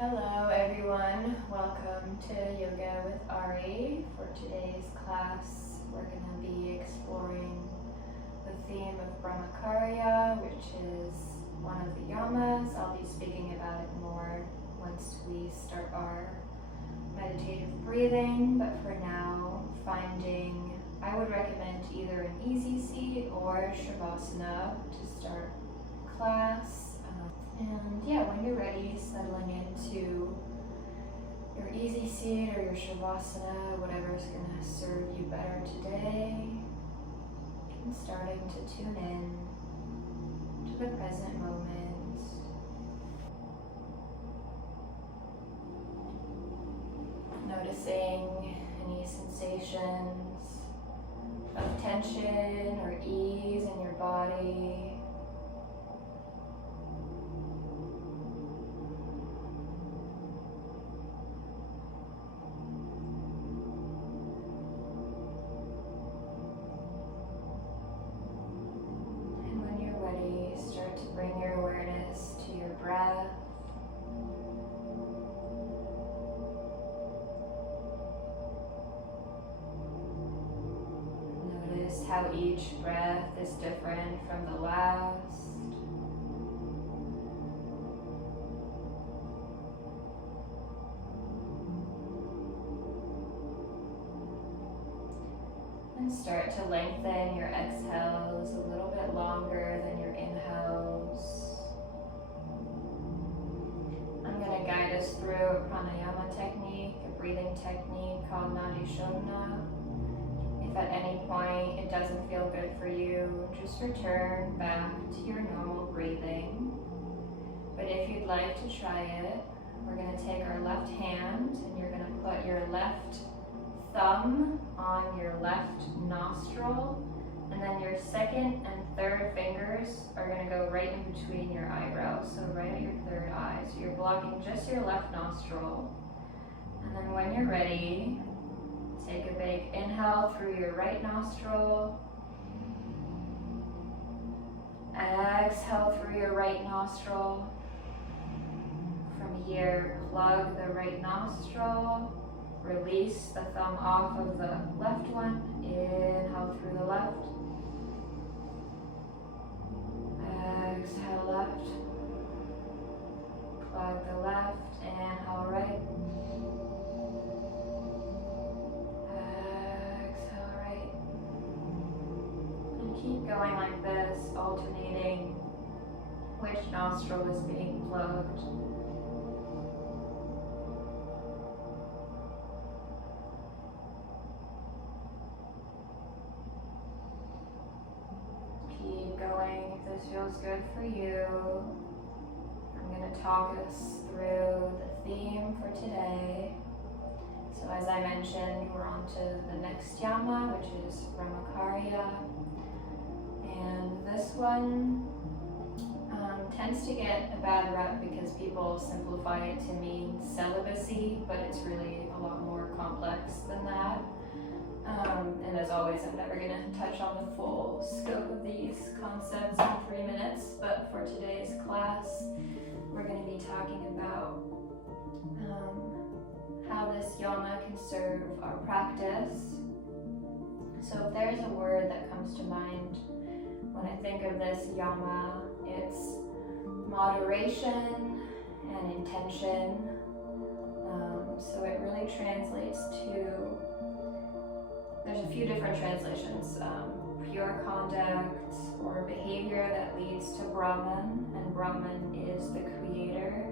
Hello everyone, welcome to Yoga with Ari. For today's class, we're going to be exploring the theme of Brahmacharya, which is one of the Yamas. I'll be speaking about it more once we start our meditative breathing, but for now, I would recommend either an easy seat or Shavasana to start class. And yeah, when you're ready, settling into your easy seat or your Shavasana, whatever's going to serve you better today, and starting to tune in to the present moment. Noticing any sensations of tension or ease in your body. Bring your awareness to your breath. Notice how each breath is different from the last. And start to lengthen your exhales a little bit longer than your inhales. I'm going to guide us through a pranayama technique, a breathing technique called Nadi Shodhana. If at any point it doesn't feel good for you, just return back to your normal breathing. But if you'd like to try it, we're going to take our left hand and you're going to put your left thumb on your left nostril, and then your second and third fingers are going to go right in between your eyebrows, so right at your third eye. So you're blocking just your left nostril. And then when you're ready, take a big inhale through your right nostril. Exhale through your right nostril. From here, plug the right nostril. Release the thumb off of the left one. Inhale through the left. Exhale left. Plug the left. Inhale right. Exhale right. And keep going like this, alternating which nostril is being plugged. Going. If this feels good for you, I'm going to talk us through the theme for today. So as I mentioned, we're on to the next Yama, which is Brahmacharya. And this one tends to get a bad rep because people simplify it to mean celibacy, but it's really a lot more complex than that. And as always, I'm never going to touch on the full scope of these concepts in 3 minutes, but for today's class, we're going to be talking about how this yama can serve our practice. So if there's a word that comes to mind when I think of this yama, it's moderation and intention. So it really translates to, there's a few different translations. Pure conduct or behavior that leads to Brahman, and Brahman is the creator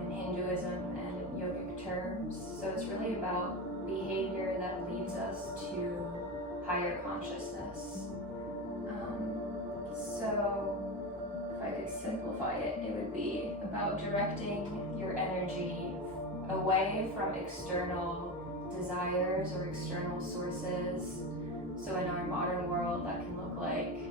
in Hinduism and in yogic terms. So it's really about behavior that leads us to higher consciousness. So if I could simplify it, it would be about directing your energy away from external desires or external sources. So in our modern world, that can look like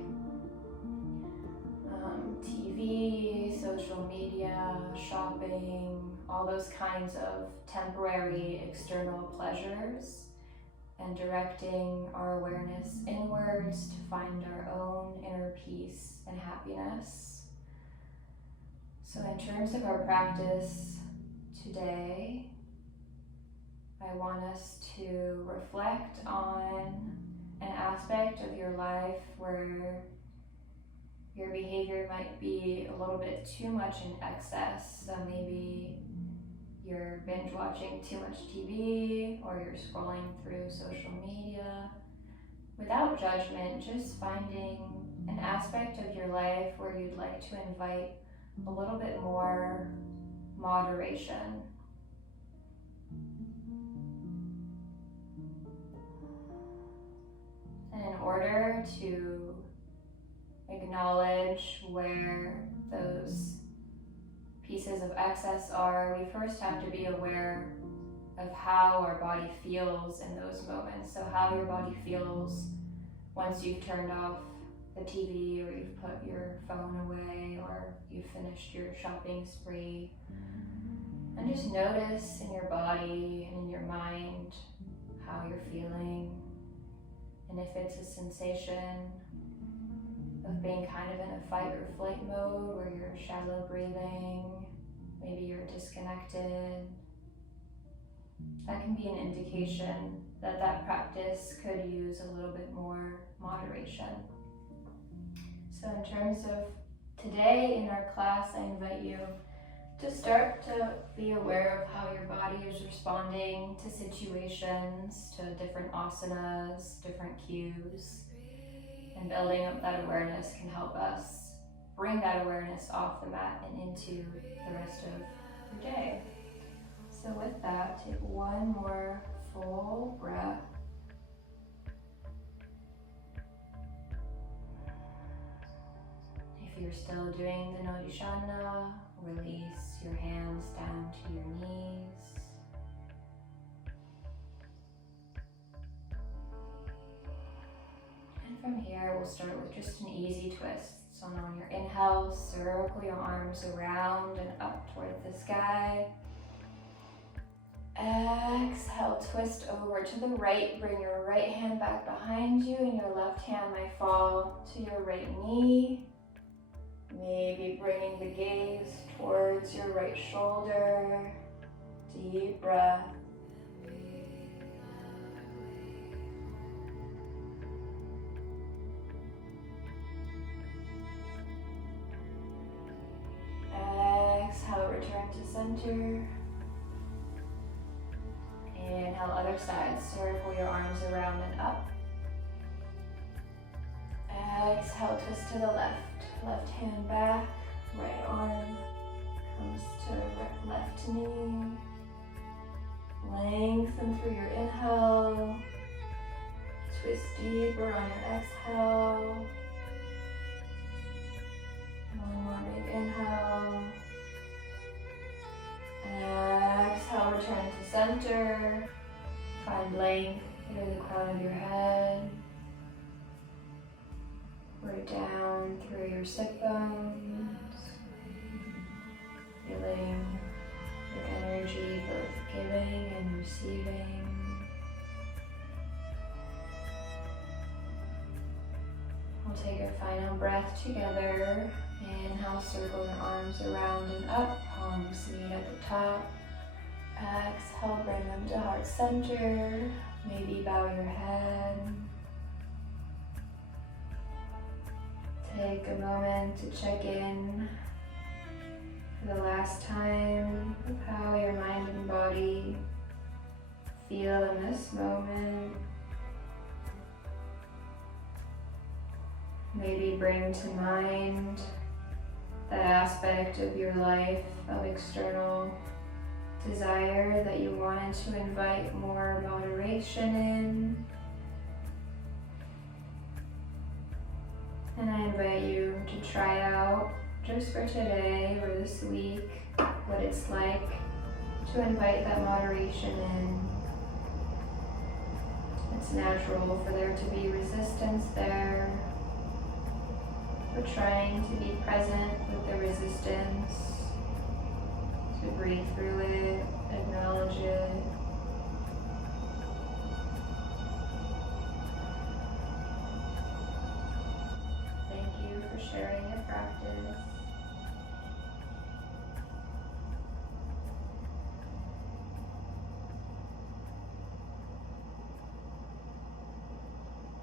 TV, social media, shopping, all those kinds of temporary external pleasures, and directing our awareness inwards to find our own inner peace and happiness. So in terms of our practice, Today, I want us to reflect on an aspect of your life where your behavior might be a little bit too much in excess. So maybe you're binge watching too much TV, or you're scrolling through social media. Without judgment, just finding an aspect of your life where you'd like to invite a little bit more moderation. And in order to acknowledge where those pieces of excess are, we first have to be aware of how our body feels in those moments. So how your body feels once you've turned off the TV, or you've put your phone away, or you've finished your shopping spree. And just notice in your body and in your mind how you're feeling. And if it's a sensation of being kind of in a fight or flight mode where you're shallow breathing, maybe you're disconnected, that can be an indication that that practice could use a little bit more moderation. So in terms of today in our class, I invite you to start to be aware of how your body is responding to situations, to different asanas, different cues. And building up that awareness can help us bring that awareness off the mat and into the rest of your day. So with that, take one more full breath. If you're still doing the Nadi Shodhana, release your hands down to your knees. And from here, we'll start with just an easy twist. So on your inhale, circle your arms around and up toward the sky. Exhale, twist over to the right. Bring your right hand back behind you, and your left hand might fall to your right knee. Maybe bringing the gaze towards your right shoulder. Deep breath. Exhale, return to center. Inhale, other side. Circle your arms around and up. Exhale, twist to the left. Left hand back. Right arm comes to left knee. Lengthen through your inhale. Twist deeper on your exhale. One more big inhale. Exhale, return to center. Find length near the crown of your head. Root down through your sit bones. Feeling your energy both giving and receiving. We'll take a final breath together. Inhale, circle your arms around and up, palms meet at the top. Exhale, bring them to heart center. Maybe bow your head. Take a moment to check in for the last time of how your mind and body feel in this moment. Maybe bring to mind that aspect of your life of external desire that you wanted to invite more moderation in. And I invite you to try out, just for today or this week, what it's like to invite that moderation in. It's natural for there to be resistance there. We're trying to be present with the resistance, to breathe through